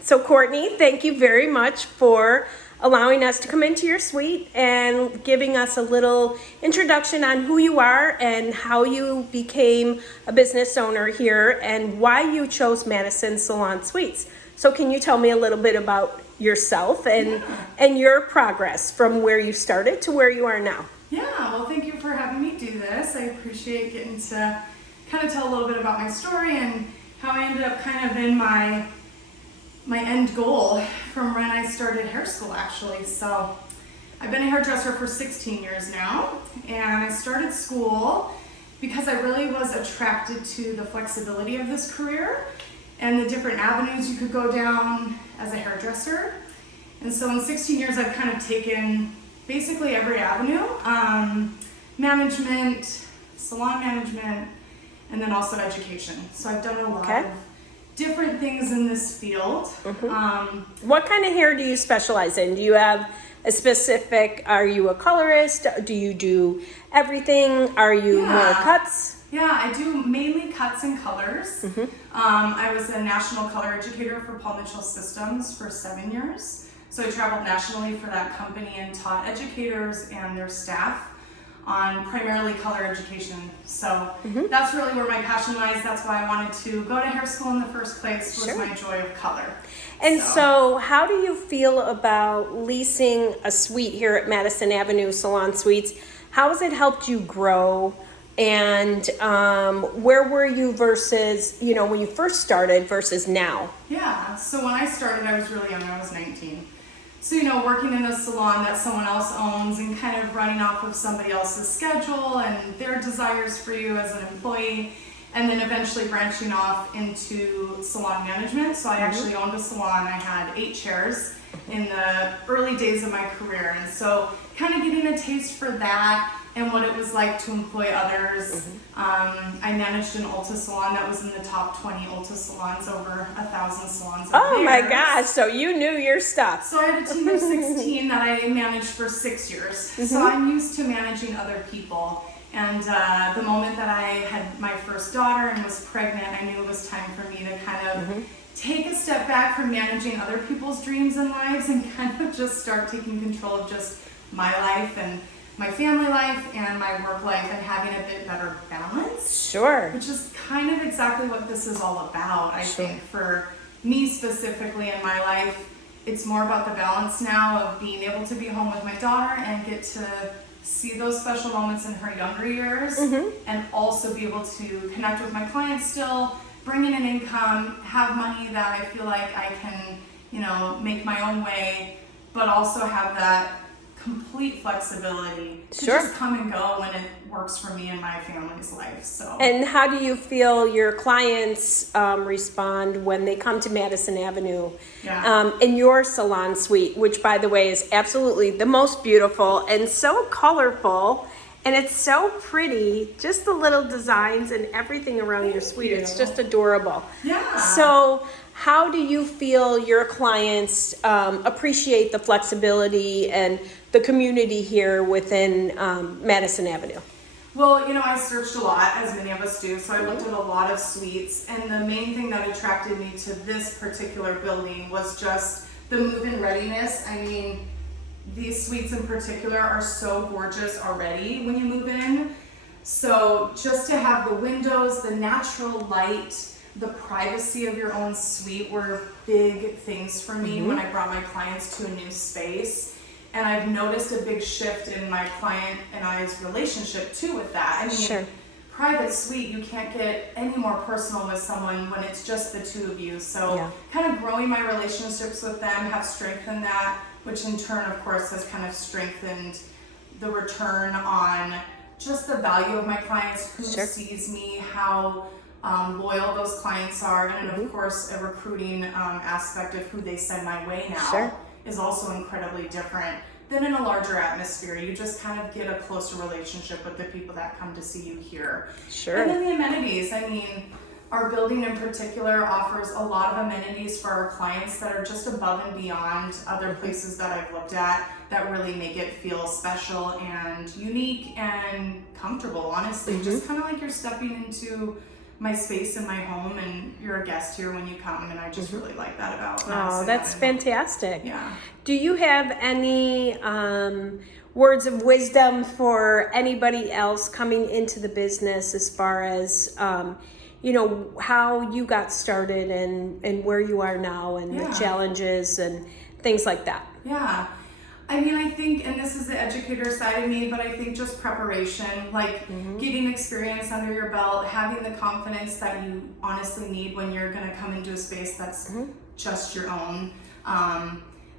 So Courtney, thank you very much for allowing us to come into your suite and giving us a little introduction on who you are and how you became a business owner here and why you chose Mattison Salon Suites. So can you tell me a little bit about yourself and your progress from where you started to where you are now? Yeah, well, thank you for having me do this. I appreciate getting to kind of tell a little bit about my story and how I ended up kind of in my end goal from when I started hair school, actually. So I've been a hairdresser for 16 years now, and I started school because I really was attracted to the flexibility of this career and the different avenues you could go down as a hairdresser. And so in 16 years, I've kind of taken basically every avenue, management, salon management, and then also education. So I've done a lot of different things in this field. What kind of hair do you specialize in? Do you have a specific, are you a colorist? Do you do everything? Are you more cuts? Yeah, I do mainly cuts and colors. I was a national color educator for Paul Mitchell Systems for 7 years. So I traveled nationally for that company and taught educators and their staff on primarily color education. So that's really where my passion lies. That's why I wanted to go to hair school in the first place, was my joy of color. And so how do you feel about leasing a suite here at Madison Avenue Salon Suites? How has it helped you grow? And where were you versus, you know, when you first started versus now? Yeah, so when I started, I was really young. I was 19. So, you know, working in a salon that someone else owns and kind of running off of somebody else's schedule and their desires for you as an employee, and then eventually branching off into salon management. So I actually owned a salon. I had 8 chairs in the early days of my career. And so kind of getting a taste for that and what it was like to employ others. I managed an Ulta salon that was in the top 20 Ulta salons, over 1,000 salons. Oh my gosh, so you knew your stuff. So I had a team of 16 that I managed for 6 years. So I'm used to managing other people. And the moment that I had my first daughter and was pregnant, I knew it was time for me to kind of take a step back from managing other people's dreams and lives and kind of just start taking control of just my life and my family life and my work life and having a bit better balance. Sure. Which is kind of exactly what this is all about, I think, for me specifically in my life. It's more about the balance now of being able to be home with my daughter and get to see those special moments in her younger years and also be able to connect with my clients still, bring in an income, have money that I feel like I can, you know, make my own way, but also have that complete flexibility to just come and go when it works for me and my family's life. So. And how do you feel your clients respond when they come to Madison Avenue in your salon suite, which by the way is absolutely the most beautiful and so colorful, and it's so pretty, just the little designs and everything around your suite. It's just adorable. Yeah. So how do you feel your clients appreciate the flexibility and the community here within Madison Avenue? Well, you know, I searched a lot, as many of us do, so I looked at a lot of suites, and the main thing that attracted me to this particular building was just the move-in readiness. I mean, these suites in particular are so gorgeous already when you move in. So just to have the windows, the natural light, the privacy of your own suite were big things for me when I brought my clients to a new space. And I've noticed a big shift in my client and I's relationship too with that. I mean, private suite, you can't get any more personal with someone when it's just the two of you. So kind of growing my relationships with them have strengthened that, which in turn, of course, has kind of strengthened the return on just the value of my clients, who sees me, how loyal those clients are, and of course, a recruiting aspect of who they send my way now is also incredibly different than in a larger atmosphere. You just kind of get a closer relationship with the people that come to see you here. And then the amenities. I mean, our building in particular offers a lot of amenities for our clients that are just above and beyond other places that I've looked at that really make it feel special and unique and comfortable, honestly. Just kind of like you're stepping into my space in my home, and you're a guest here when you come, and I just really like that about Oh, Madison that's Avenue. fantastic. Yeah. Do you have any words of wisdom for anybody else coming into the business as far as, you know, how you got started and where you are now and the Yeah. challenges and things like that? Yeah. I mean, I think, and this is the educator side of me, but I think just preparation, like getting experience under your belt, having the confidence that you honestly need when you're going to come into a space that's just your own.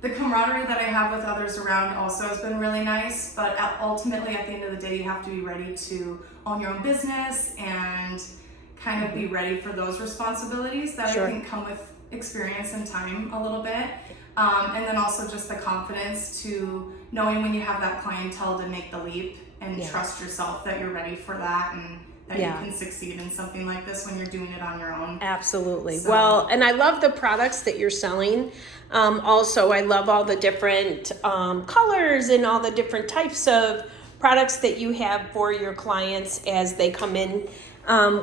The camaraderie that I have with others around also has been really nice, but ultimately at the end of the day, you have to be ready to own your own business and kind of be ready for those responsibilities that Sure. I think come with experience and time a little bit. And then also just the confidence to knowing when you have that clientele to make the leap and trust yourself that you're ready for that and that you can succeed in something like this when you're doing it on your own. Absolutely. So- Well, and I love the products that you're selling. Also, I love all the different colors and all the different types of products that you have for your clients as they come in,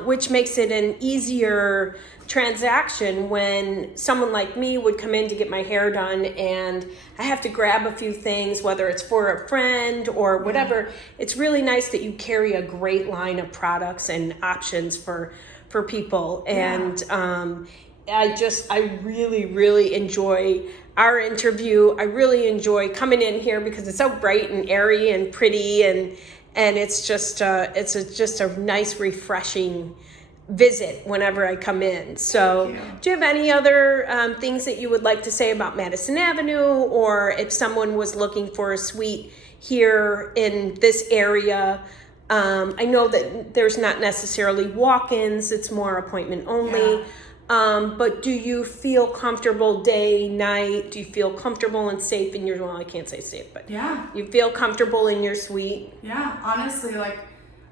which makes it an easier transaction when someone like me would come in to get my hair done and I have to grab a few things, whether it's for a friend or whatever. It's really nice that you carry a great line of products and options for people. And I really enjoy our interview. I really enjoy coming in here because it's so bright and airy and pretty, and it's just just a nice, refreshing visit whenever I come in. So Thank you. do you have any other things that you would like to say about Mattison Avenue, or if someone was looking for a suite here in this area? I know that there's not necessarily walk-ins, it's more appointment only. But do you feel comfortable day, night? Do you feel comfortable and safe in your, well, I can't say safe, but you feel comfortable in your suite? Yeah, honestly, like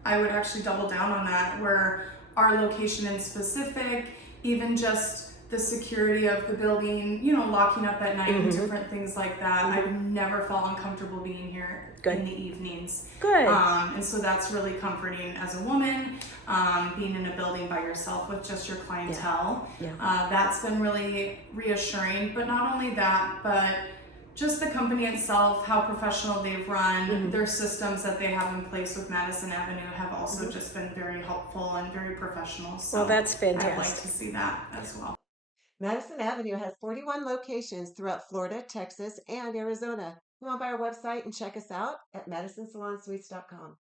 I would actually double down on that, where our location in specific, even just the security of the building, you know, locking up at night and different things like that. I've never felt uncomfortable being here in the evenings. Good. And so that's really comforting as a woman, being in a building by yourself with just your clientele. That's been really reassuring. But not only that, but just the company itself, how professional they've run, their systems that they have in place with Mattison Avenue have also just been very helpful and very professional. So Well, that's fantastic. I'd like to see that as well. Madison Avenue has 41 locations throughout Florida, Texas, and Arizona. Come on by our website and check us out at MadisonSalonSuites.com.